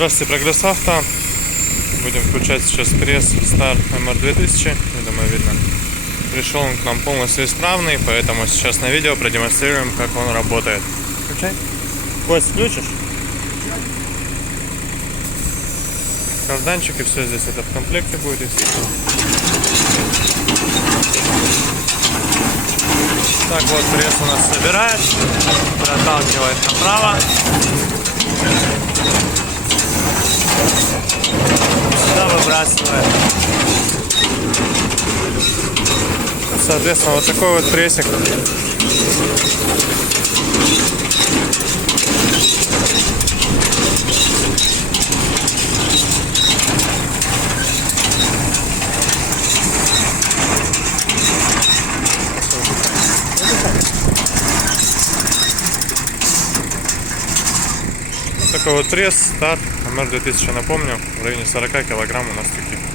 Здравствуйте, Прогресс Авто. Будем включать сейчас пресс Star MR2000. Я думаю, видно. Пришел он к нам полностью исправный, поэтому сейчас на видео продемонстрируем, как он работает. Включай. Кость, включишь? Карданчик и все здесь это в комплекте будет, естественно. Так вот, пресс у нас собирает, проталкивает направо. Сюда выбрасывает. Соответственно, вот такой вот прессик. Вот такой вот пресс Star MR2000, напомню, в районе 40 килограмм у нас такие.